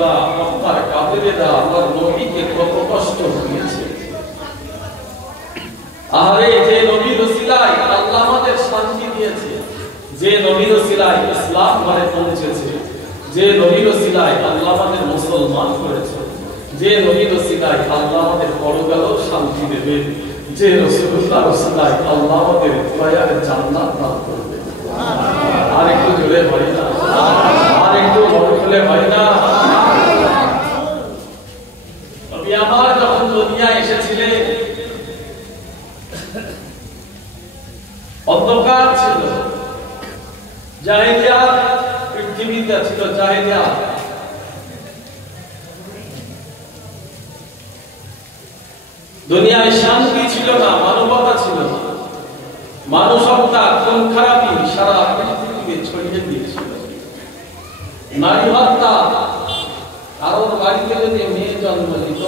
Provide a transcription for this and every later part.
নিবাসীরা মক্কার কাফেরেরা আল্লাহর নবীকে কত কষ্ট দিয়েছে। আরে যে নবীর ওসিলায় আল্লাহ আমাদের শান্তি দিয়েছে, যে নবীর ওসিলায় ইসলাম ঘরে পৌঁছেছে, যে নবীর ওসিলায় আল্লাহ আমাদের মুসলমান করেছে, যে নবীর ওসিলায় আল্লাহ আমাদের পরকালেও শান্তি দেবে, যে রাসূলুল্লাহর ওসিলায় আল্লাহ আমাদের দয়ার জান্নাত দান করবে। আর একটু জোরে হয় না, আর একটু বড় খুলে হয় না। নবী আমার যখন দুনিয়ায় এসেছিলেন অন্ধকার ছিল, জাহেলিয়াত পৃথিবীতে ছিল, জাহেলিয়াত। দুনিয়ায় শান্তি ছিল না, মানবতা ছিল না, মানবতা খুন খারাপি সারা পৃথিবীতে ছড়িয়ে দিয়েছিল। নারী হত্যা, কারোর বাড়িতে যদি মেয়ে জন্ম দিত,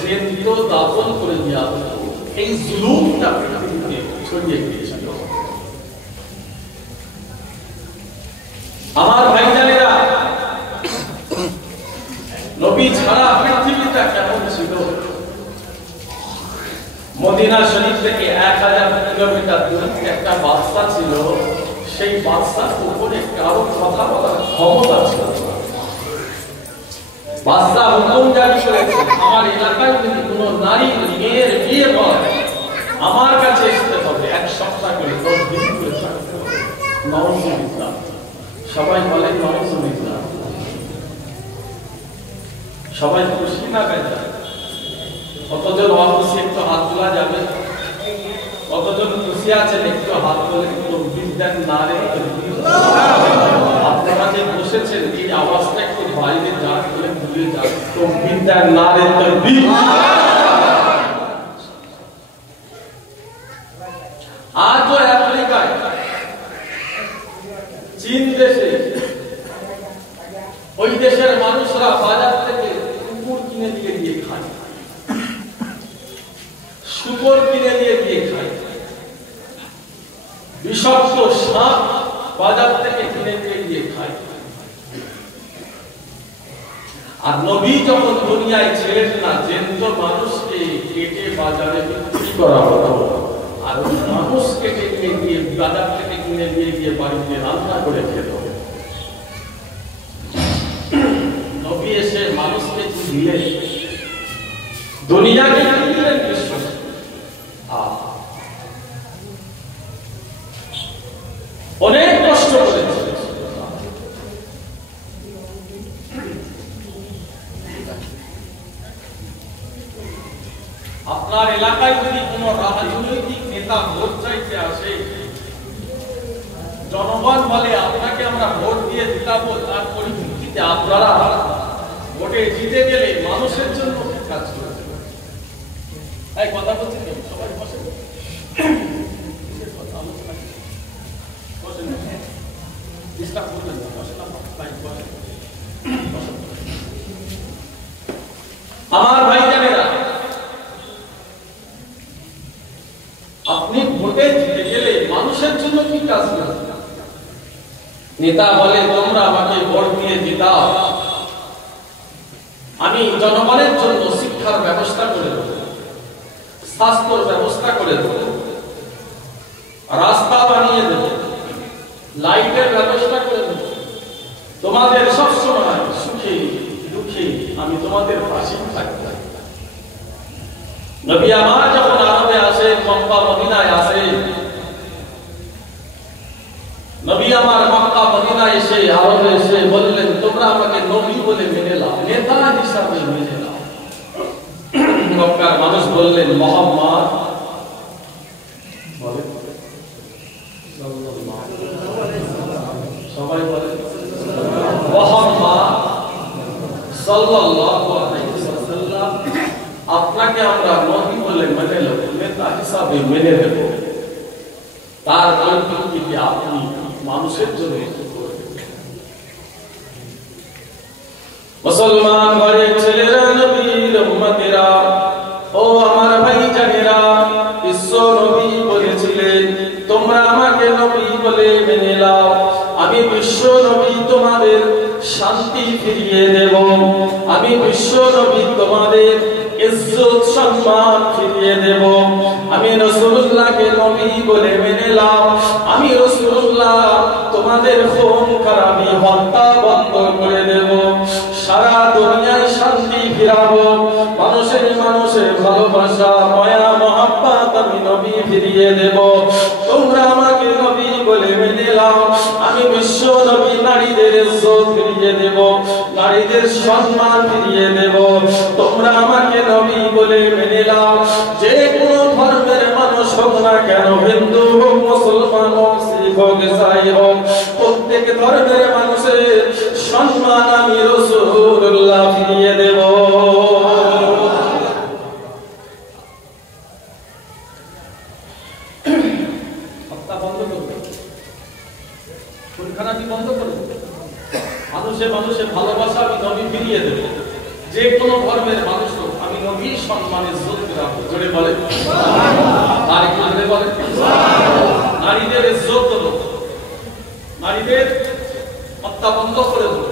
যে দিত দাফন করে দেওয়া হতো, এই জুলুমটা পৃথিবীতে ছড়িয়ে দিয়েছিল। আমার ভাইজানেরা, নবী ছাড়া পৃথিবীটা কেমন ছিল? মদিনা শরীফ থেকে 1000 কিলোমিটার দূরে একটা বাদশা ছিল, সেই বাদশার উপরে কারো কথা বলার ক্ষমতা ছিল না। বাদশা হুকুম জারি করেছে, আমার এলাকায় যদি কোনো নারী মেয়ের বিয়ে হয় আমার কাছে আসতে হবে, 1 সপ্তাহ করে 10 দিন করে থাকতে হবে। নাউজুবিল্লাহ, সবাই বলে নাউজুবিল্লাহ। সবাই খুশি না বেজা? কতজন অখুশি একটু হাত তোলা যাবে? কতজন খুশি আছেন একটু হাত তোলে? তকবীর নারে তকবীর। আপনারা যে বসেছেন এই আওয়াজটা একটু বাইরে যান, বলে ভুলে যান, তকবীর নারে তকবীর। আজও আফ্রিকায় চীন দেশে ওই দেশের মানুষরা বাজার থেকে কুকুর কিনে দিয়ে খায়, শুকর কিনে দিয়ে খায়, বিষাক্ত সাপ বাজার থেকে কিনে দিয়ে খায়। আর নবী যখন দুনিয়ায় ছিলেন না, জ্যান্ত মানুষকে কেটে বাজারে বিক্রি করা হতো, আর ওই মানুষ কেটে নিয়ে গিয়ে বাজার থেকে কিনে দিয়ে গিয়ে বাড়িতে রান্না করে খেত। নবী এসে মানুষকে দিলেন, দুনিয়াকে দিলেন, বিশ্ব অনেক কষ্ট করেছে। আপনার এলাকায় যদি কোন রাজনৈতিক নেতা ভোট চাইতে আসে, জনগণ বলে আপনাকে আমরা ভোট দিয়ে জিতাবো, তার পরিপ্রেক্ষিতে আপনারা ভোটে জিতে গেলে মানুষের জন্য কাজ করেছেন। এই কথা বলছেন, সবাই বসে আমার ভাইজানেরা, আপনি ভোটে জিতে গেলে মানুষের জন্য কি কাজ করেন? নেতা বলে তোমরা আমাকে ভোট দিয়ে জিতাও, আমি জনগণের জন্য শিক্ষার ব্যবস্থা করে দেব, স্বাস্থ্যের ব্যবস্থা করে দেব, রাস্তা বানিয়ে দেব, লাইটের ব্যবস্থা করে দেব, তোমাদের সবসময় সুখে দুঃখে আমি তোমাদের পাশে থাকব। নবী আমার যখন আরবে আসে, মক্কা মদিনায় আসে, নবী আমার মক্কা মদিনায় এসে আরবে এসে বললেন তোমরা আমাকে নবী বলে মেনে নাও, নেতা হিসাবে মেনে নাও। মক্কার মানুষ বললেন মুহাম্মদ, বলে সবাই বলে মুহাম্মদ সাল্লাল্লাহু আলাইহি ওয়াসাল্লাম, আপনাকে আমরা নবী বলে মেনে নেব, নেতা হিসাবে মেনে নেব, তার পরিপ্রেক্ষিতে আপনি মানুষের জন্য মুসলমান ঘরের ছেলেরা, নবীর উম্মতেরা, ও আমার ভাইজানেরা, বিশ্ব নবী বলেছিলেন তোমরা আমাকে নবী বলে মেনে নাও, আমি বিশ্ব নবী তোমাদের শান্তি ফিরিয়ে দেব। আমি বিশ্ব নবী তোমাদের ইজ্জত সম্মান ফিরিয়ে দেব। আমি রাসূলুল্লাহকে নবী বলে মেনে নাও। আমি রাসূলুল্লাহ তোমাদের খুন খারাপি হত্যা বন্ধ করে দেব। সারা দুনিয়ায় শান্তি ফিরাবো। মানুষের ভালোবাসা মায়া মহব্বত আমি নবী ফিরিয়ে দেব। তোমরা আমাকে নবী বলে মেনে নাও। আমি বিশ্ব নবী নারীদের ইজ্জত ফিরিয়ে দেব, নারীদের সম্মান ফিরিয়ে দেব। তোমরা আমাকে নবী বলে মেনে নাও। যে কোনো ধর্মের মানুষ হোক না কেন, হিন্দু হোক, মুসলমান হোক, শিখ হোক, ইসাই হোক, প্রত্যেক ধর্মের মানুষের সম্মান আমি রাসূলুল্লাহ ফিরিয়ে দেব। হত্যা বন্ধ করবে, খুন খারাপি বন্ধ করবে, মানুষের ভালোবাসা আমি নবী ফিরিয়ে দেব। যে কোনো ধর্মের মানুষ হোক আমি নবী সম্মানে ইজ্জত রাখবো। জোরে বলে আর একটু জোরে বলে। নারীদের ইজ্জত দেব, নারীদের হত্যা বন্ধ করে দেব,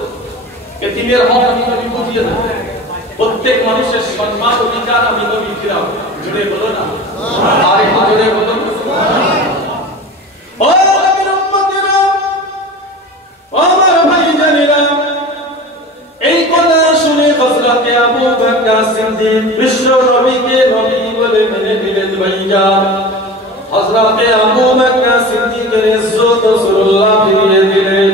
এতিমের হক আমি নবী বুঝিয়ে দেব। প্রত্যেক মানুষের সম্মান অধিকার আমি নবী ফিরাবো। জোরে বলো না আর একটু জোরে বলো। ও নবীর উম্মতেরা, ও আমার ভাইজানেরা, এই কথা শুনে হযরত আবু বকর সিদ্দিক বিশ্ব নবীকে নবী বলে মেনে নিলেন। ভাইজান, হযরত আবু বকর সিদ্দিকের ইজ্জত রাসূলুল্লাহ ফিরিয়ে দিলেন।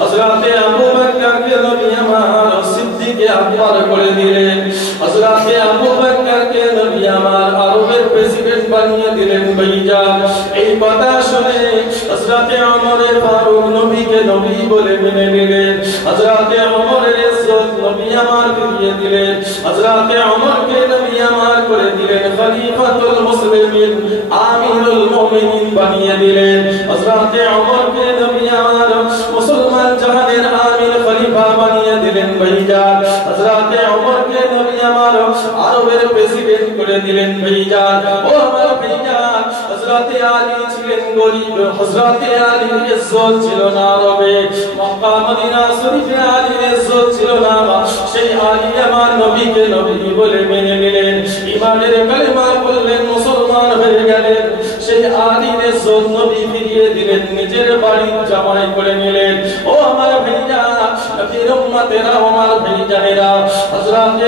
হযরত আবু বকরকে নবী আমার সিদ্দিকে আকবর করে দিলেন। হযরত আবু বকরকে নবী আমার আরবের প্রেসিডেন্ট বানিয়ে দিলেন। ভাইজান, এই কথা শুনে হযরত ওমর ফারুক নবীকে নবী বলে মেনে নিলেন। হযরত ওমরের ইজ্জত নবী আমার ফিরিয়ে দিলেন। হযরত ওমরকে নবী আমার করে দিলেন খলিফাতুল মুসলিমিন, আমিরুল মুমিনিন বানিয়ে দিলেন। হযরত ওমরকে নবী আমার মুসলমান জাহানের আমির খলিফা বানিয়ে দিলেন। ভাইজান, হযরত ওমরকে নবী আমার আরবের প্রেসিডেন্ট করে দিলেন। ভাইজান, ও আমার ভাইজান, হযরত আলী ছিলেন গরীব। হযরত আলীর ইজ্জত ছিল না আরবে, মক্কা মদিনা শরীফে আলীর ইজ্জত ছিল না। সেই আলী আমার নবীকে নবী বলে মেনে নিলেন, ঈমানের কালেমা বললেন, মুসলমান হয়ে গেলেন। সেই আলীর ইজ্জত নবী ফিরিয়ে দিলেন, নিজের বাড়ির জামাই করে নিলেন। ও আমার ভাইজান, নবীর উম্মতেরা, আমার ভাইজানেরা, হযরত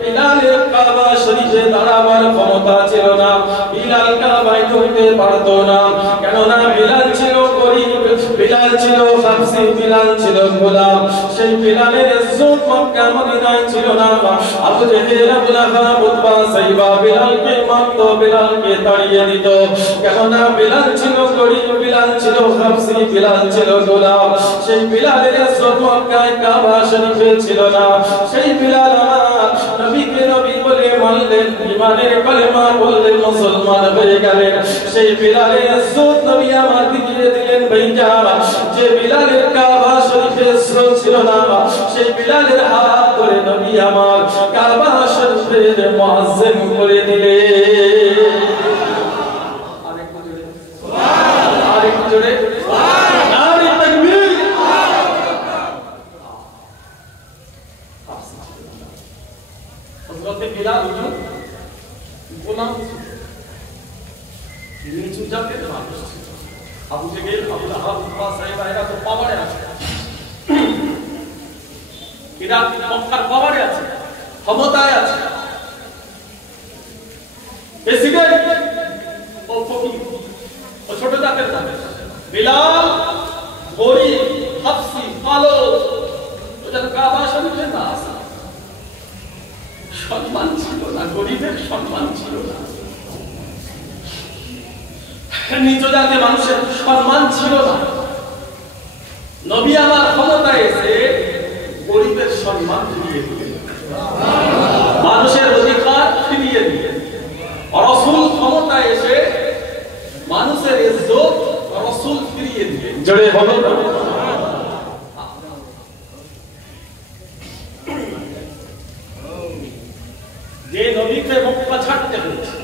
বিলালের কাবা শরীফে দাঁড়াবার ক্ষমতা ছিল না। বিলাল কাবায় ঢুকতে পারতো না, কেননা বিলাল ছিল গরীব, বিলাল ছিল হাবশী, বিলাল ছিল গোলাম। সেই বিলালের ইজ্জত মক্কা মদিনায় ছিল না। আবু জেহেল, আবু লাহাব, উতবা, সাইবা বিলালকে মারতো, বিলালকে তাড়িয়ে দিত, কেননা বিলাল ছিল গরীব, বিলাল ছিল হাবশী, বিলাল ছিল গোলাম। সেই বিলালের ইজ্জত মক্কায় কাবা শরীফে ছিল না। সেই বিলাল আমার নবীকে নবী বলে মানলেন, ঈমানের কালেমা বললেন, মুসলমান হয়ে গেলেন। সেই বিলালের ইজ্জত নবী আমার ফিরিয়ে দিলেন। ভাইজান, যে বিলালের কাবা শরীফে ইজ্জত ছিল না, সেই বিলালের হাত ধরে নবী আমার কাবা শরীফের মুয়াজ্জিন করে দিলেন। আরেকটু জোরে সুবহানাল্লাহ, আরেকটু জোরে সুবহানাল্লাহ, নারে তাকবীর। হযরত বিলাল গোলাম নিচু জাতের মানুষ। আবু জেহেল, আবু লাহাব, উতবা, সাইবা এরা তো পাওয়ারে আছে, এরা মক্কার পাওয়ারে আছে, ক্ষমতায় আছে। প্রেসিডেন্ট ও ফকির ও ছোট জাতের মানুষ। বিলাল গরীব, হাবশী, কালো, ওদের কাবা শরীফে না আসে, সম্মান ছিল না, গরীবের সম্মান ছিল না, নিজ জাতি মানুষের সম্মান ছিল না। নবী আমার ক্ষমতায় এসে গরীবের সম্মান ফিরিয়ে দিলেন, মানুষের অধিকার ফিরিয়ে দিলেন। রাসূল ক্ষমতায় এসে মানুষের ইজ্জত রাসূল ফিরিয়ে দিলেন। জোরে বলো না। যে নবীকে মক্কা ছাড়তে হয়েছে,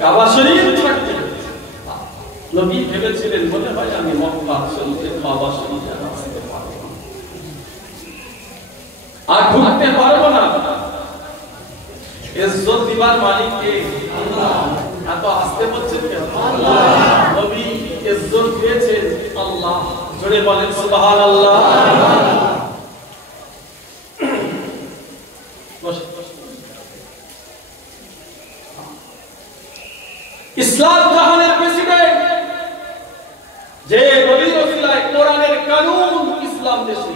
কাবা শরীফ ছাড়তে হয়েছে, নবী ভেবেছিলেন মনে হয় আমি মক্কা শরীফে কাবা শরীফে আসতে পারবো। ঢুকতে পারবো না। ইজ্জত দিবার মালিক কে? আল্লাহ। এত আসতে বলছেন কেন? আল্লাহ। নবী ইজ্জত দিয়েছেন আল্লাহ। জোরে বলেন সুবহানাল্লাহ। ইসলাম জাহানের প্রেসিডেন্ট, যে নবীর ওসিলায় কোরআনের কানুন ইসলাম দেশে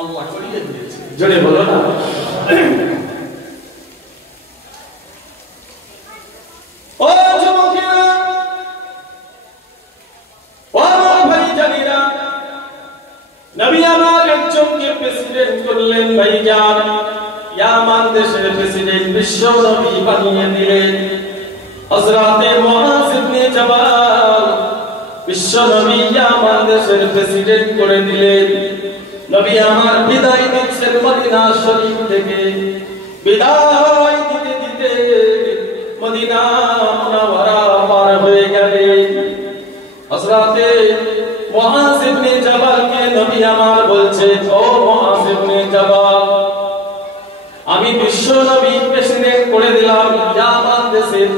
আল্লাহ করিয়ে দিয়েছে। জোরে বলো না। ও যুবকেরা, ও আমার ভাইজানেরা, নবী আমার একজনকে প্রেসিডেন্ট করলেন ভাইজান। ইয়ামান দেশের প্রেসিডেন্ট বিশ্ব নবী বানিয়ে দিলেন হযরতে মুআজ ইবনে জাবাল। বিশ্ব নবী ইয়ামান দেশের প্রেসিডেন্ট করে দিলেন। নবী আমার বিদায় নিচ্ছেন মদিনা শরীফ থেকে। বিদায় দিতে দিতে মদিনা মুনাওয়ারা পার হয়ে গেলেন। হযরতে মুআজ ইবনে জাবালকে নবী আমার বলছে, ও মুআজ ইবনে জাবাল, আমি বিশ্ব নবী প্রেসিডেন্ট করে দিলাম ইয়ামান দেশের,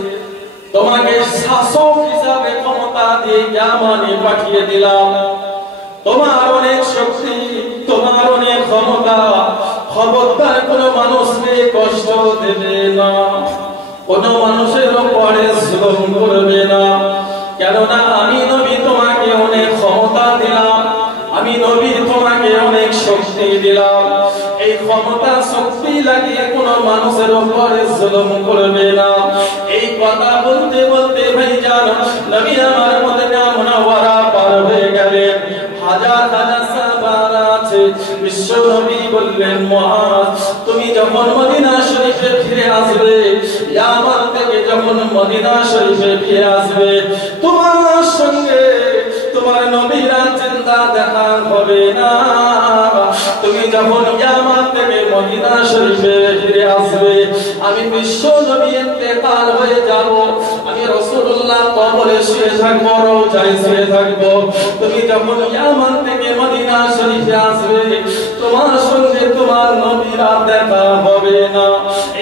তোমাকে শাসক হিসাবে ক্ষমতা দিয়ে ইয়ামানে পাঠিয়ে দিলাম। তোমার অনেক শক্তি, তোমার অনেক ক্ষমতা, খবরদার কোনো মানুষকে কষ্ট দেবে না, কোনো মানুষের উপরে জুলুম করবে না। কেননা আমি নবী তোমাকে অনেক ক্ষমতা দিলাম, আমি নবী তোমাকে অনেক শক্তি দিলাম। এই ক্ষমতা শক্তি লাগিয়ে কোনো মানুষের উপরে জুলুম করবে না। এই কথা বলতে বলতে ভাইজান নবী আমার মদিনা মুনাওয়ারা পার হয়ে গেলেন। হাজার হাজার সাহাবারা আছে। বিশ্ব নবী বললেন, মুআজ, তুমি যখন মদিনা শরীফে ফিরে আসবে, ইয়ামান থেকে যখন মদিনা শরীফে ফিরে আসবে, তোমার সঙ্গে তোমার নবীরা জিন্দা দেখা হবে না। তুমি যখন ইয়ামান থেকে মদিনা শরীফে ফিরে আসবে, আমি বিশ্ব নবী ইন্তেকাল হয়ে যাব, আমি রাসূলুল্লাহ কবরে শুয়ে থাকব, রওজায় শুয়ে থাকব। তুমি যখন ইয়ামান থেকে মদিনা শরীফে আসবে, তোমার সঙ্গে তোমার নবীরা দেখা হবে না।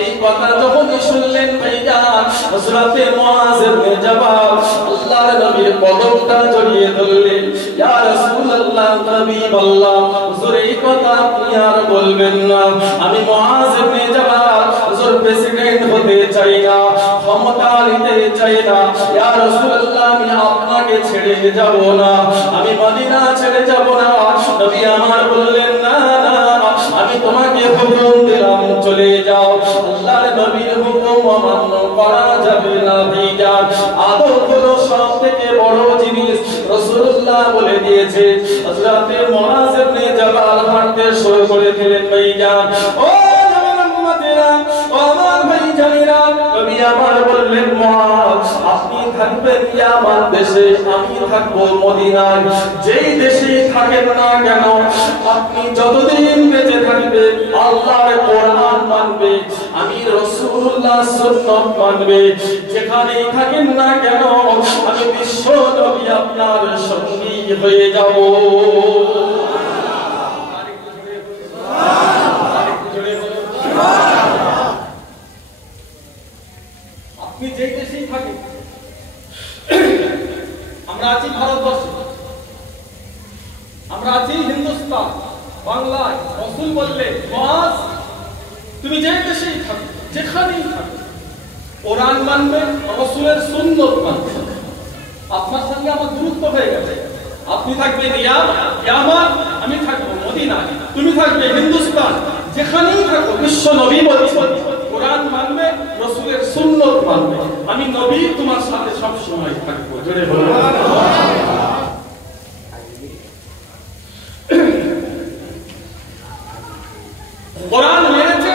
এই কথা যখন শুনলেন ভাইজান হযরতে মুআজ ইবনে জাবাল আল্লাহর নবীর কদমটা জড়িয়ে ধরলেন। ইয়া রাসূলুল্লাহ, হাবিবাল্লাহ, হুজুর এই কথা আপনি আর বলবেন না। আমি মুআজ ইবনে জাবাল হুজুর প্রেসিডেন্ট হতে চাই না, ক্ষমতা নিতে চাই না। ইয়া রাসূলুল্লাহ, আমি আপনাকে ছেড়ে যাব না, আমি মদিনা ছেড়ে যাব না। নবী আমার বললেন, না না, আমি তোমাকে হুকুম দিলাম, চলে যাও। আল্লাহর নবীর হুকুম অমান্য করা যাবে না ভাইজান। আদব হলো সবথেকে বড় জিনিস, রাসূলুল্লাহ বলে দিয়েছে। হযরতে মুআজ ইবনে জাবাল হাঁটতে শুরু করে দিলেন ভাইজান। ও জামানের উম্মতেরা, ও আমার ভাইজানেরা, নবী আমার বললেন, মুআজ, আপনি থাকবেন ইয়ামান দেশে, আমি থাকবো মদিনায়। যেই দেশে থাকেন না কেন, আপনি যতদিন বেঁচে থাকবেন আল্লাহর কোরআন মানবে, আমি রাসূলুল্লাহ সুন্নাত মানবে। যেখানেই থাকেন না কেন, আমি বিশ্ব নবী আপনার সঙ্গী হয়ে যাব। আপনি যেই দেশেই থাকেন, আমরা আছি ভারতবর্ষে, আমরা আছি হিন্দুস্তান, বাংলায়। রাসূল বললেন, মুআজ, তুমি যেই দেশেই থাকো, যেখানেই থাকো, কোরআন মানবে, রাসূলের সুন্নাত মানবে। আপনার সঙ্গে আমার দূরত্ব হয়ে গেছে। আপনি থাকবেন ইয়ামান, আমি থাকবো মদিনা, তুমি থাকবে হিন্দুস্তান, যেখানেই থাকো বিশ্ব নবী বলছেন কোরআন মানবে, রাসূলের সুন্নাত মানবে। আমি নবী তোমার সাথে সব সময় থাকবো। জোরে বলুন। কোরআন মেনেছে,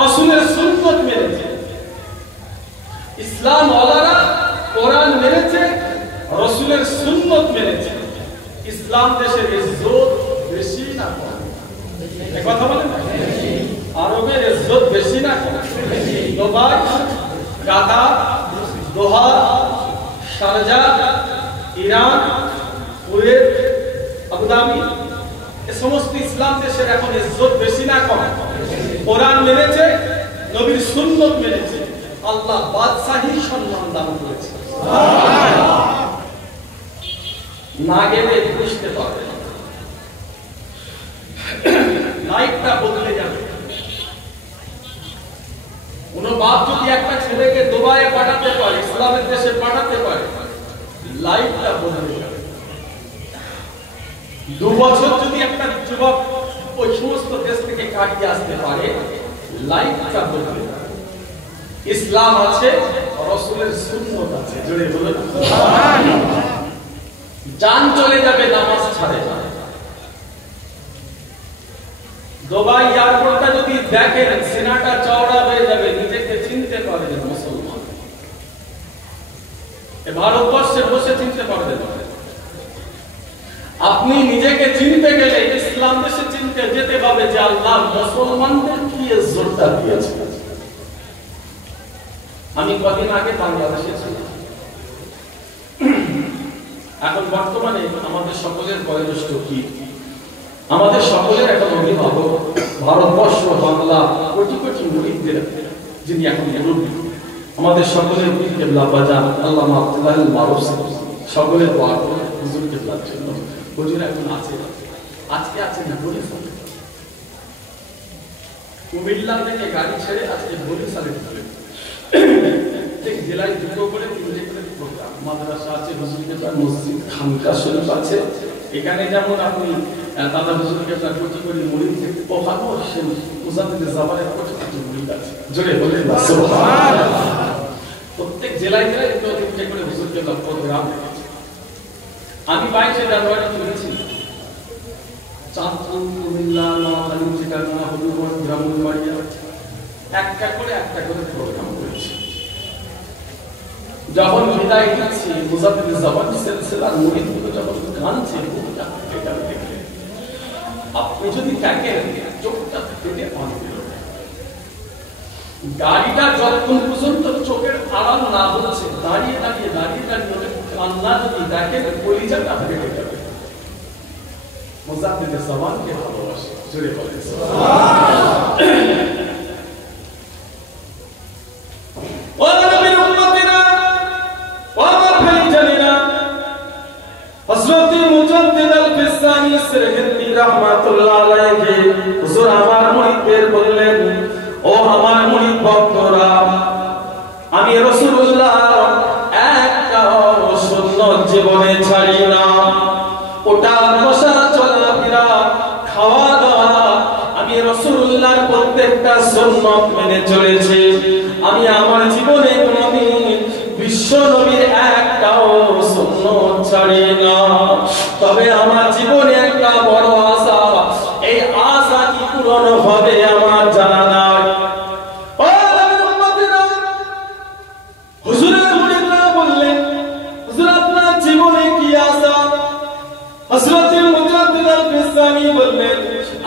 রাসূলের সুন্নাত মেনেছে। ইসলাম ওয়ালারা কোরআন মেনেছে, রাসূলের সুন্নাত মেনেছে। ইসলাম দেশের ইজ্জত বেশি না কম? এই কথা বলেন না? আরবের ইজ্জত বেশি না কম? দুবাই, কাতার, দোহা, শারজাহ, ইরান, কুয়েত, আবুধাবি, এই সমস্ত ইসলাম দেশের এখন ইজ্জত বেশি না কম? কোরআন মেনেছে, নবীর সুন্নত মেনেছে, আল্লাহ বাদশাহী সম্মান দান করেছে। না গেলে বুঝতে পারবে না, লাইফটা বদলে যাবে। কোন বাপ যদি একটা ছেলেকে দুবাইয়ে পাঠাতে পারে, ইসলামের দেশে পাঠাতে পারে, লাইফটা বদলে যাবে। 2 বছর যদি একটা যুবক ওই সমস্ত দেশ থেকে কাটিয়ে আসতে পারে, লাইফটা বদলে যাবে। ইসলাম আছে, রাসূলের সুন্নাত আছে, জোরে বলুন সুবহানাল্লাহ। জান চলে যাবে নামাজ ছাড়ে না। দুবাই এয়ারপোর্টটা যদি দেখেন, সিনাটা চওড়া হয়ে যাবে, নিজেকে চিনতে পারবেন মুসলমান। এই ভারতবর্ষে বসে চিনতে পারবেন না। আপনি নিজেকে চিনতে গেলে ইসলাম দেশে চিনতে যেতে হবে যে আল্লাহ মুসলমানদের কি ইজ্জতটা দিয়েছে। আমি কদিন আগে বাংলাদেশে ছিলাম। এখন বর্তমানে আমাদের সকলের বয়োজ্যেষ্ঠ কি, আমাদের সকলের এখন অভিভাবক, ভারতবর্ষ, বাংলা, কোটি কোটি মুরিদদের যিনি এখন মুরব্বী, আমাদের সকলের কিবলা বাজার আল্লামা আব্দুল্লাহ মারুফ সকলের দোয়া করে হুজুর কিবলার জন্য। হুজুর এখন আছে, আজকে আছে না বরিশালে, কুমিল্লা থেকে গাড়ি ছেড়ে আজকে বরিশালে চলে। জেলায় 2 করে 3 করে প্রোগ্রাম, মাদ্রাসা আছে, হুজুর কিবলার মসজিদ, খানকা শরীফ আছে। এখানে যেমন আপনি দাদা হুজুর কিবলার কোটি কোটি মুরিদ থেকে ওখানে সে মুজাদ্দিদ জামানের কোটি কোটি মুরিদ আছে, জোরে বলেন সুবহানাল্লাহ। প্রত্যেক জেলায় জেলায় 2-3 করে হুজুর কিবলার প্রোগ্রাম রেখেছে। আমি 22 জানুয়ারি চলেছি চাঁদপুর, কুমিল্লা, নোয়াখালী, চিটাগাং, হবিগঞ্জ, ব্রাহ্মণবাড়িয়া, একটা করে প্রোগ্রাম করেছি। যখন বিদায় দিচ্ছি, মুজাদ্দিদ জামান সিলসিলার মুরিদগুলো যখন কাঁদছে, এটা দেখে আপনি যদি দেখেন চোখটা ফেটে পানি বের হবে। গাড়িটা যতক্ষণ পর্যন্ত চোখের আড়াল না হচ্ছে, দাঁড়িয়ে কান্না যদি দেখেন, কলিজাটা ফেটে যাবে। মুজাদ্দিদ জামানকে ভালোবাসে, জোরে বলেন সুবহানাল্লাহ। হযরত মুজাদ্দিদ আল-ফিসানি সিরহিন্দি রাহমাতুল্লাহ আলাইহি হুজুর আমার মুরিদদের বললেন, ও আমার মুরিদ ভক্তরা, আমি রাসূলুল্লাহ একটা সুন্নাত জীবনে ছাড়ি না। ওটা বসা, চলাফেরা, খাওয়া দাওয়া, আমি রাসূলুল্লাহর প্রত্যেকটা সুন্নাত মেনে চলেছি। আমি আমার জীবনে কোনদিন বিশ্ব নবীর একটাও সুন্নাত ছাড়ি না। তবে আমার জীবনে একটা বড় আশা, এই আশা কি পূরণ হবে আমার জানা নাই। ও নবীর উম্মতেরা, হুজুরের মুরিদরা বললেন, হুজুর আপনার জীবনে কি আশা? হযরত মুজাদ্দিদ আল-ফিসানি বললেন,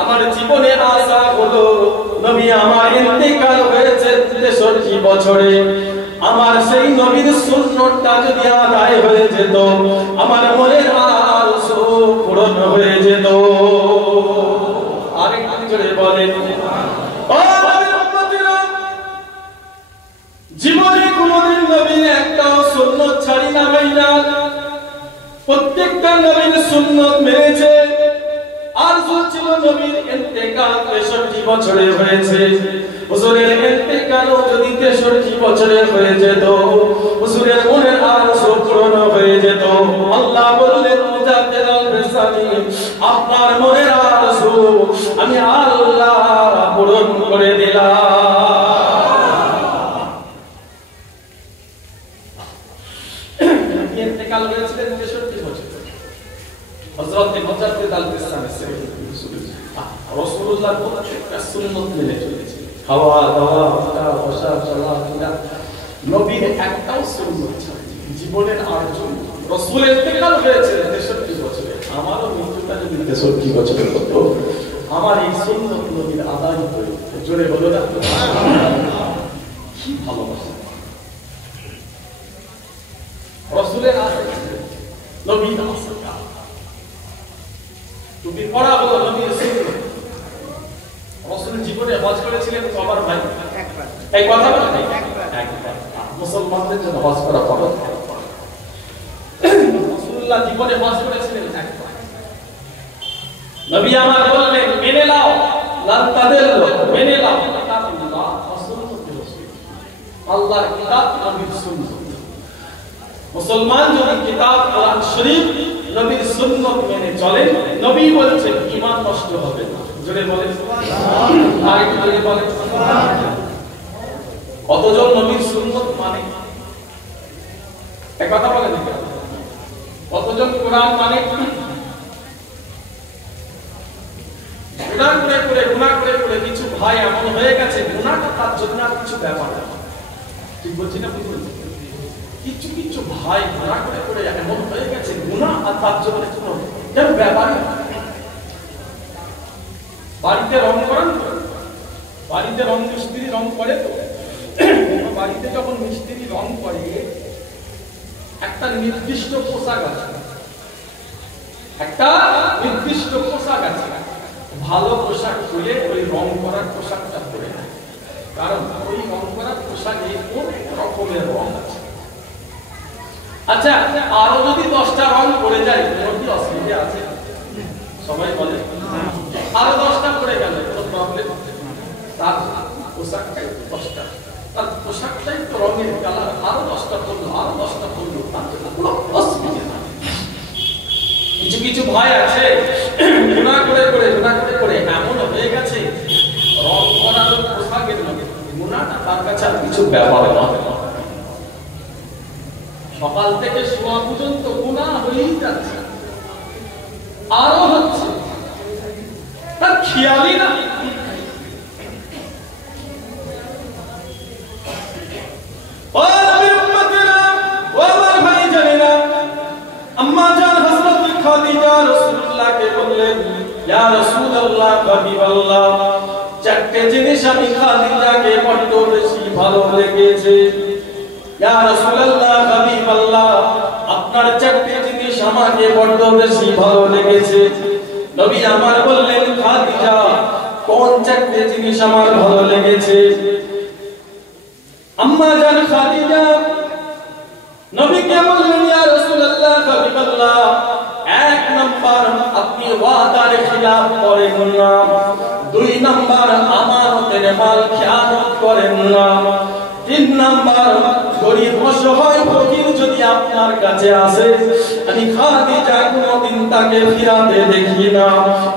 আমার জীবনে আশা হলো নবী আমার ইন্তেকাল হয়েছে 63 বছরে, আমার সেই নবীর সুন্নাতটা যদি আদায় হয়ে যেত, আমার মনের আরজু পূরণ হয়ে যেত। আরেকটু জোরে বলেন, ও নবীর উম্মতেরা, জীবনে কোনদিন নবীর একটা সুন্নাত ছাড়ি না ভাইরা, প্রত্যেকটা নবীর সুন্নাত মেনেছে। আরজু ছিল নবীর ইন্তেকাল 63 বছরে হয়েছে, হুজুরের ইন্তেকাল যদি 63 বছরে হয়ে যেত, হুজুরের মনের আরজু পূরণ হয়ে যেত। আল্লাহ বললেন, মুজাদ্দিদ আল-ফিসানি, আপনার মনের আরজু আমি আল্লাহ পূরণ করে দিলাম। ইন্তেকাল হয়েছিলেন 63 বছরে। হযরত মুজাদ্দিদ আল-ফিসানি রাসূলুল্লাহর প্রত্যেকটা সুন্নাত মেনে চলেছে। খাওয়া দাওয়া, ওঠা বসা, চলাফেরা, নবীর একটাও সুন্নাত ছাড়েনি। জীবনের আরজু, রাসূল ইন্তেকাল হয়েছে 63 বছরে, আমারও মৃত্যুটা যদি 63 বছরে হতো, আমার এই সুন্নাত নবীর আদায় হতো। জোরে বলো না সুবহানাল্লাহ। কি ভালোবাসা রাসূলের আশা, নবীর আশা। টুপি পরা হলো নবী রাসূল জীবনে হজ করেছিলেন কবার ভাই? একবার। এই কথা বলেন একবার। মুসলমানদের জন্য হজ করা ফরজ। রাসূলুল্লাহ জীবনে হজ করেছিলেন একবার। নবী আমার বললেন মেনে নাও লান তাদিল্লু, মেনে নাও কিতাবুল্লাহ ওয়া সুন্নাত রাসূল, আল্লাহর কিতাব নবীর সুন্নাত। মুসলমান যদি কিতাব কোরআন শরীফ নবীর সুন্নাত মেনে চলেন, নবী বলেছেন ঈমান নষ্ট হবে না। জোরে বলেন সুবহানাল্লাহ। আর একটু জোরে বলেন সুবহানাল্লাহ। কতজন নবীর সুন্নাত মানে? এক কথা বলেন, কতজন কোরআন মানে? গুনাহ করে কিছু ভাই এমন হয়ে গেছে, গুনাহটা তার জন্য আর কিছু ব্যাপার না। ঠিক বলছি না? কিছু কিছু ভাই গুনাহ করে এমন হয়ে গেছে, গুনাহ আর তার জন্য কোনো ব্যাপার না। বাড়িতে রং করেন তো, বাড়িতে রং মিস্ত্রি রং করে তো, বাড়িতে যখন মিস্ত্রি রং করে একটা নির্দিষ্ট পোশাক আছে, একটা নির্দিষ্ট পোশাক আছে। ভালো পোশাক পরে ওই রং করার পোশাকটা পরে নেয়, কারণ ওই রং করার পোশাকে অনেক রকমের রং আছে। আচ্ছা, আরো যদি 10টা রং পরে যায় কোনো কি অসুবিধা আছে? সবাই বলে আরো 10টা পরে গেল কোনো প্রবলেম? তার পোশাকটাই 10টা, তার পোশাকটাই তো রঙের কালার, আরো 10টা পরলো, আরো 10টা পরলো, তার কোনো অসুবিধা নেই। কিছু কিছু ভাই আছে গুনাহ করে এমন হয়ে গেছে, রং করার পোশাকের মধ্যে গুনাহটা তার কাছে আর কিছু ব্যাপার না। সকাল থেকে শোয়া পর্যন্ত গুনাহ হয়েই যাচ্ছে, আরো হচ্ছে, তার খেয়ালই না। আম্মা জান হযরত খাদিজা রাসূলুল্লাহকে বললেন, ইয়া রাসূলুল্লাহ, হাবিবাল্লাহ, চারটি জিনিস আমি খাদিজাকে বড্ড বেশি ভালো লেগেছে। ইয়া রাসূলুল্লাহ, হাবিবাল্লাহ, আপনার চারটি জিনিস আমাকে বড্ড বেশি ভালো লেগেছে। নবী আমার বললেন, খাদিজা, কোন চারটি জিনিস আমার ভালো লেগেছে? আম্মা জান খাদিজা নবীকে বললেন, ইয়া রাসূলুল্লাহ, হাবিবাল্লাহ, এক নাম্বার আপনি ওয়াদার খিলাফ করেন না, 2 নাম্বার আমানতের মাল খেয়ানত করেন না, 3 নাম্বার গরীব অসহায় ফকির যদি আপনার কাছে আসে আমি খাদিজা কোনদিন তাকে ফিরাতে দেখি না।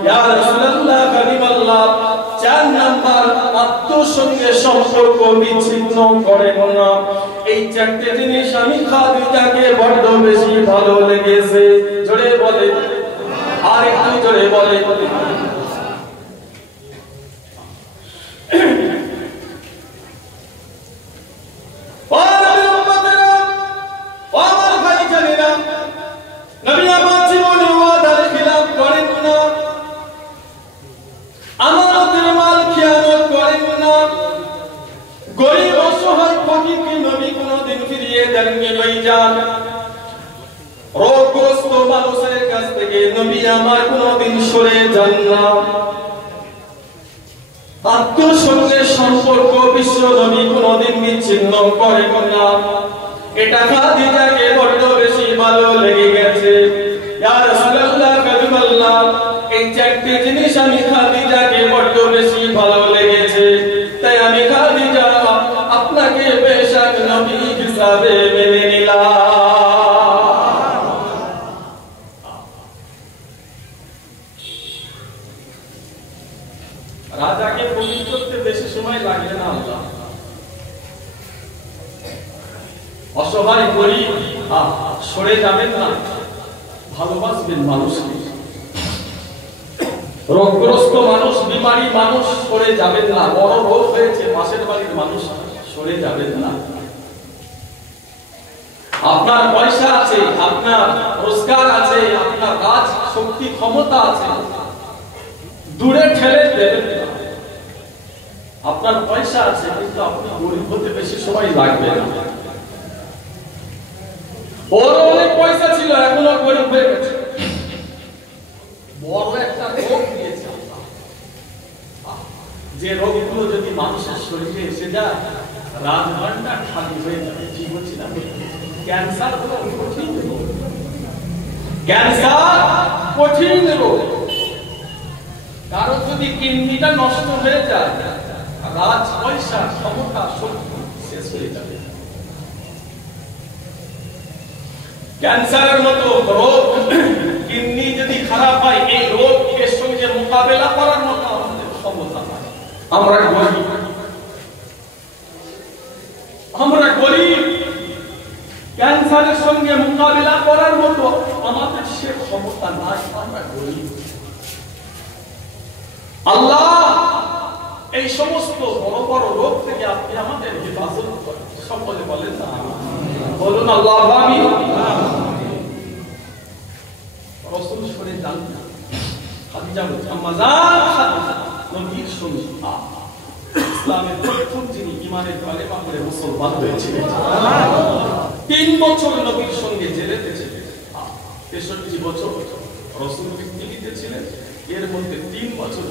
ইয়া রাসূলুল্লাহ, হাবিবাল্লাহ, 4 নাম্বার আত্মীয়র সঙ্গে সম্পর্ক বিচ্ছিন্ন করেন না। এই 4টে জিনিস আমি খাদিজাকে বড্ড বেশি ভালো লেগেছে। জোরে বলে, আর একটু জোরে বলে। নবী আমার জীবনে ওয়াদার খিলাফ করেন না, আমানতের মাল খেয়ানত করেন না, গরীব অসহায় ফকিরকে নবী কোনদিন ফিরিয়ে দেননি ভাইজান। রোগগ্রস্ত মানুষের কাছ থেকে নবী আমার কোনদিন সরে যান না। আত্মীয়র সঙ্গে সম্পর্ক বিশ্ব নবী কোনদিন বিচ্ছিন্ন করেন না। এটা খাদিজাকে বড্ড বেশি ভালো লেগে গেছে। ইয়া রাসূলুল্লাহ, হাবিবাল্লাহ, এই 4টি জিনিস আমি খাদিজাকে বড্ড বেশি ভালো লেগেছে, তাই আমি খাদিজা আপনাকে বেশক নবী হিসাবে মেনে নিলাম। রাজাকে পবিত্র করতে বেশি সময় লাগে না। আল্লাহ অসহায় গরীব সরে যাবেন না, ভালোবাসবেন মানুষকে। রোগগ্রস্ত মানুষ, বিমারি মানুষ সরে যাবেন না। বড় রোগ হয়েছে, পাশের বাড়ির মানুষ সরে যাবেন না। আপনার পয়সা আছে, আপনার রোজগার আছে, আপনার কাজ শক্তি ক্ষমতা আছে, দূরে ঠেলে দেবেন না। আপনার পয়সা আছে কিন্তু আপনি গরিব হতে বেশি সময় লাগবে না। ওর অনেক পয়সা ছিল, এখনো গরিব হয়ে গেছে। বড় একটা রোগ দিয়েছে আল্লাহ, যে রোগগুলো যদি মানুষের শরীরে এসে যায় রাজভান্ডা খালি হয়ে যাবে। কি বলছিলাম? ক্যান্সার হলো কঠিন রোগ, ক্যান্সার কঠিন রোগ। কারো যদি কিডনিটা নষ্ট হয়ে যায় রাজ পয়সা ক্ষমতা শক্তি শেষ হয়ে যাবে। ক্যান্সারের মতো রোগ কিডনি যদি খারাপ হয় এই রোগের সঙ্গে মোকাবেলা করার মতো আমাদের ক্ষমতা নাই। আমরা গরিব, আমরা গরিব, ক্যান্সারের সঙ্গে মোকাবেলা করার মতো আমাদের সে ক্ষমতা নাই, আমরা গরিব। আল্লাহ এই সমস্ত বড় বড় রোগ থেকে আপনি আমাদের হেফাজত করেন। সকলে বলেন না বলুন আল্লাহ আমিন। রাসূল শুনে যান না খাদিজা আম্মাজান খাদিজা নবীর সঙ্গী ইসলামের প্রথম যিনি ঈমানের কালেমা পড়ে মুসলমান হয়েছিলেন। 3 বছর নবীর সঙ্গে জেলেতে ছিলেন, 63 বছর রাসূল পৃথিবীতে ছিলেন। এর মধ্যে 3 বছর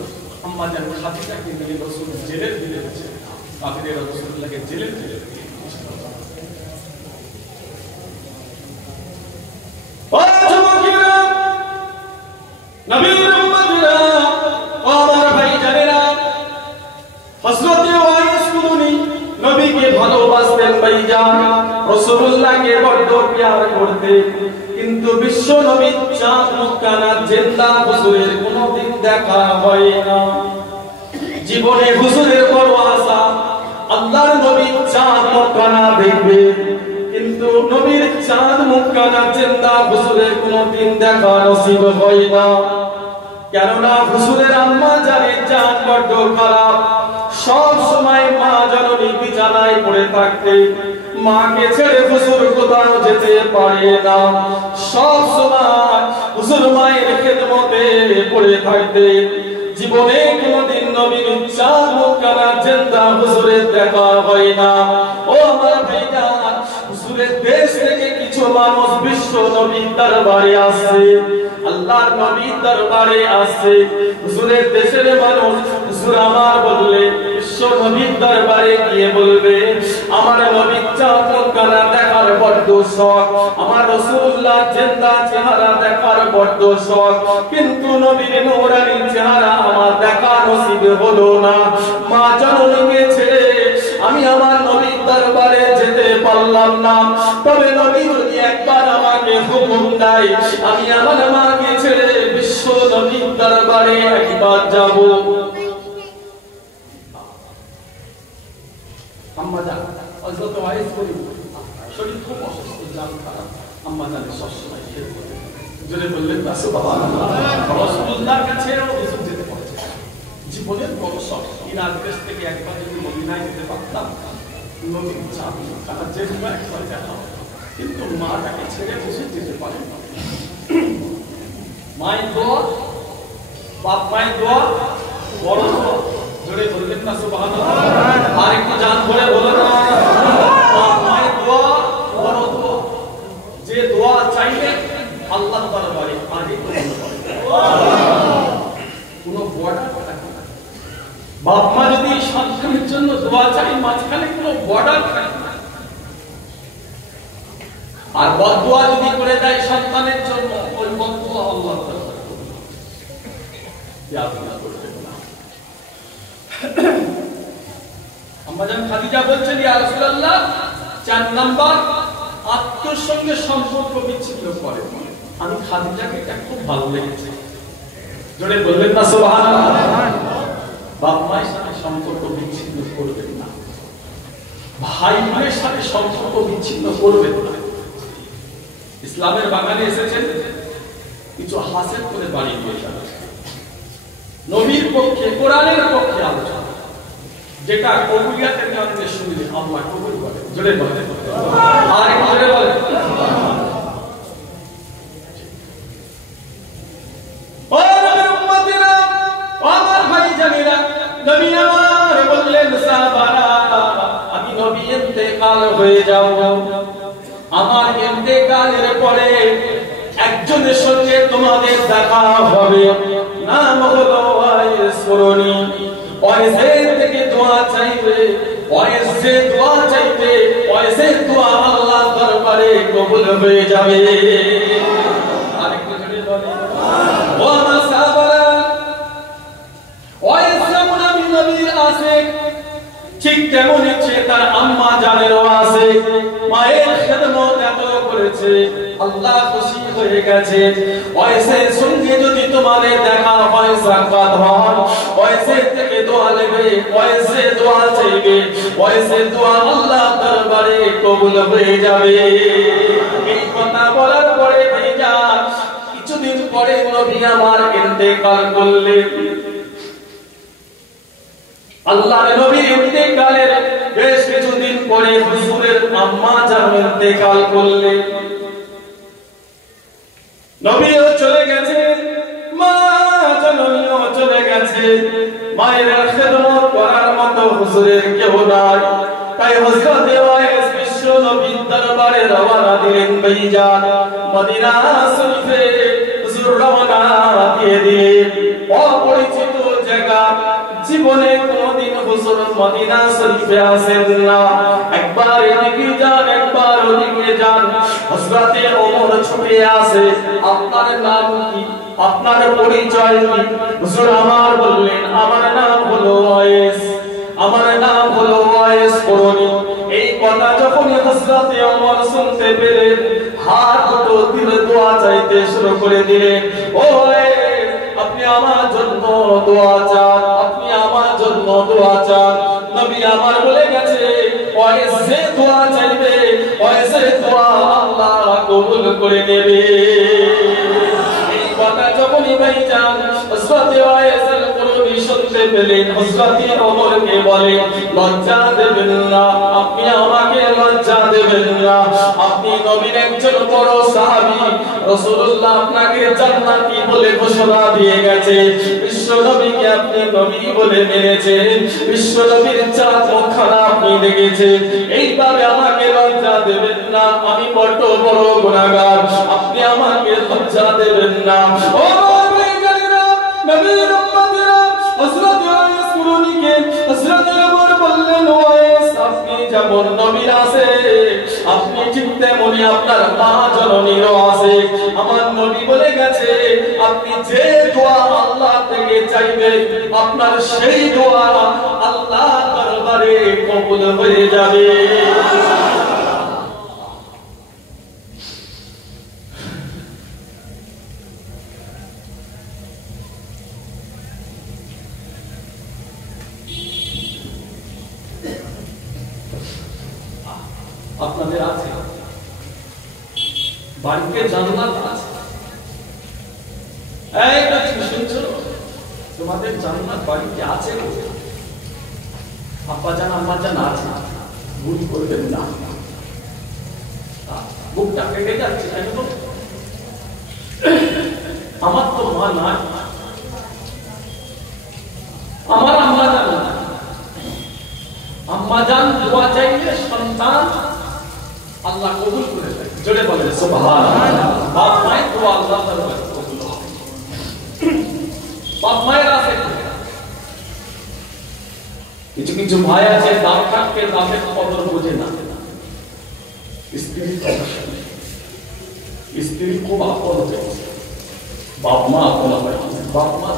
আম্মাজান খাদিজাকে নিয়ে রাসূল জেলের ভিতরে ছিলেন। কাফিরেরা রাসূলুল্লাহকে জেলের ভিতরে নবীর উম্মতেরা ও আমার ভাইজানেরা, হযরত ওয়াইস কুরুনি নবীকে ভালোবাসতেন ভাইজান, রাসূলুল্লাহকে বড় প্যার করতেন। কিন্তু বিশ্ব নবীর চাঁদ মুখখানা জিন্দা হুজুরের কোনোদিন দেখা হয় না। জীবনে হুজুরের বড় আশা আল্লাহর নবীর চাঁদ মুখখানা দেখবে, কিন্তু নবীর চাঁদ মুখখানা জিন্দা হুজুরের কোনোদিন দেখা নসিব হয় না। কেননা হুজুরের আম্মা জানের জান বড় খারাপ, সব সময় মা জননী বিছানায় পড়ে থাকতেন। মাকে ছেড়ে হুজুর কোথাও যেতে পারে না, সব সময় হুজুর মায়ের খেদমতে পড়ে থাকতেন। জীবনে কোনদিন নবীর চাঁদ মুখখানা জিন্দা হুজুরের দেখা হয় না। ও আমার ভাইজান, হুজুরের দেশ থেকে কিছু মানুষ বিশ্ব নবীর দরবারে আসে, আল্লাহর নবীর দরবারে আসে। হুজুরের দেশের মানুষ হুজুর আমার বললে বিশ্ব নবীর দরবারে গিয়ে বলবে আমার নবীর চাঁদ মুখখানা দেখার বড় শখ, আমার রাসূলুল্লাহ জিন্দা চেহারা দেখার বড় শখ, কিন্তু নবীর নূরানী চেহারা আমার দেখা নসিব হলো না। মা জননীকে ছেড়ে আমি আমার নবীর দরবারে যেতে পারলাম না। তবে নবী যদি একবার আমাকে হুকুম দেয় আমি আমার মাকে ছেড়ে বিশ্ব নবীর দরবারে একবার যাব। আম্মা জান হযরত ওয়াইস বলেন শরীর খুব অসুস্থ, জান খারাপ, আম্মা জান সবসময় খেয়ে পড়ে জোরে বললেন না সুবহানাল্লাহ। রাসূলুল্লাহর কাছে হুজুর যেতে পারছে, জীবনের বড় শখ। ইনার দেশ থেকে একবার যদি মদিনায় যেতে পারতাম, নবীর চাঁদ মুখখানা যেতে একবার দেখা, কিন্তু মাটাকে ছেড়ে হুজুর যেতে পারেন না। মায়ের দোয়া, বাপ মায়ের দোয়া বড় দোয়া, জোরে বললেন না সুবহানাল্লাহ। আর একটু জান ধরে বলেন না বাপ মায়ের দোয়া বড় দোয়া। যে দোয়া চাইলে আল্লাহর দরবারে আগে করে কোনো বর্ডার থাকে না। বাপ মা যদি সন্তানের জন্য দোয়া চাই মাঝখানে কোনো বর্ডার থাকে না। আর বদদোয়া যদি করে দেয় সন্তানের জন্য ওই বদদোয়া আল্লাহর দরবারে কবুল হবে। ইয়াদ করবেন না। আম্মাজান খাদিজা বলছেন ইয়া রাসূলুল্লাহ 4 নাম্বার আত্মীয়র সঙ্গে সম্পর্ক বিচ্ছিন্ন করে। আমি খাদিজাকে এটা খুব ভালো লেগেছে, জোরে বলবেন না সুবহানাল্লাহ। বাপ মায়ের সাথে সম্পর্ক বিচ্ছিন্ন করবেন না, ভাই বোনের সাথে সম্পর্ক বিচ্ছিন্ন করবেন না। ইসলামের বাগানে এসেছেন কিছু হাসিল করে বাড়ি দিয়ে যাবেন। নবীর পক্ষে কোরআনের পক্ষে আলোচনা, যেটা কবুলিয়াতের কারণে শুনলে আল্লাহ কবুল করে, জোরে বলেন আর একটু জোরে বলেন। ও নবীর উম্মতিরা, ও আমার ভাইজানেরা, নবী আমার বললেন সাহাবারা আমি নবী ইন্তেকাল হয়ে যাব, আমার ইন্তেকালের পরে একজনের সঙ্গে তোমাদের দেখা হবে, নাম হলো ওয়াইস কুরুনি। পয়সে থেকে দোয়া চাইবে, পয়সে দোয়া চাইবে, পয়সে দোয়া আল্লাহর দরবারে কবুল হয়ে যাবে। আরেকটু জোরে বলেন ও আমার সাহাবারা, পয়সা মুনাবি নবীর আশিক, ঠিক কেমন ইচ্ছে তার আম্মা জানেরও আছে। মায়ের খেদমত এত করেছে, আল্লাহ খুশি হয়ে গেছে। পয়সের সঙ্গে যদি তোমাদের দেখা হয়, সাক্ষাৎ হয়, পয়সে থেকে দোয়া নেবে, পয়সে দোয়া চাইবে, পয়সে দোয়া আল্লাহ দরবারে কবুল হয়ে যাবে। এই কথা বলার পরে ভাইজান কিছুদিন পরে নবী আমার ইন্তেকাল করলেন। আল্লাহর নবীর ইন্তেকালের বেশ কিছুদিন পরে হুজুরের আম্মা জান ইন্তেকাল করলেন। নবীও চলে গেছে, মা জননীও চলে গেছে, মায়ের খেদমত করার মতো হুজুরের কেউ নাই। তাই হযরত ওয়াইস বিশ্ব নবীর দরবারে রওনা দিলেন। ভাইজান মদিনা শরীফে হুজুর রওনা দিয়ে দিলেন। অপরিচিত জায়গা, জীবনে কোনদিন হুজুর মদিনা শরীফে আসেন না। একবার এদিকে যান, একবার ওদিকে যান। হযরতে ওমর ছুটে আসে, আপনার নাম কি, আপনার পরিচয় কি? হুজুর আমার বললেন, আমার নাম হলো ওয়াইস, আমার নাম হলো ওয়াইস করনি। এই কথা যখন হযরতে ওমর শুনতে পেলেন, হাত দুটো তুলে দোয়া চাইতে শুরু করে দিলেন। ও ওয়াইস, আপনি আমার জন্য দোয়া চান, আপনি আমার জন্য দোয়া চান। নবী আমার বলে গেছে, ওয়াইসে দোয়া চাইবে, ওয়াইসে দোয়া আল্লাহ কবুল করে নেবে। এই কথা যখনই ভাইজান হযরতে ওয়াইসের করবি শুনতে পেলেন, হযরতে ওমরকে বলে, লজ্জা দেবেন না, আপনি আমাকে লজ্জা দেবেন না। আপনি নবীর একজন বড় সাহাবী, রাসূলুল্লাহ আপনাকে জান্নাতি বলে ঘোষণা দিয়ে গেছে। বিশ্ব নবীকে আপনি নবী বলে মেনেছেন, বিশ্ব নবীর চাঁদ মুখখানা আপনি দেখেছেন। এইভাবে আমাকে লজ্জা দেবেন না, আমি বড় বড় গুনাহগার, আপনি আমাকে লজ্জা দেবেন না। ও ভাইজানেরা, নবীর উম্মতেরা, হযরত ওয়াইস কুরনিকে হযরত ওমর বললেন, ওয়াইস আপনি যেমন নবীর আছে, আপনি ঠিক তেমনি আপনার মা জননীরও আছে। আমার নবী বলে গেছে, আপনি যে দোয়া আল্লাহ থেকে চাইবেন, আপনার সেই দোয়া আল্লাহ দরবারে কবুল হয়ে যাবে। আপনাদের আছে বাড়িতে জান্নাত আছে, এই কথা শুনছো? তোমাদের জান্নাত বাড়িতে আছে, আব্বা জান আম্মা জান আছে, ভুল করবেন না। বুকটা কেটে যাচ্ছে, তাই তো? আমার তো মা নাই, আমার আম্মা জান নাই। আম্মা জান দোয়া চাইলে সন্তান আল্লাহ কবুল করে দেয়। জোরে বলেন সুবহানাল্লাহ। বাপ মায়ের দোয়া আল্লাহ দরবারে কবুল হয়। বাপ মায়ের আছে। কিছু কিছু ভাই আছে দাম থাকতে দামের কদর বোঝে না। স্ত্রী খুব আপন, বাপ মা আপন হয়। বাপ মা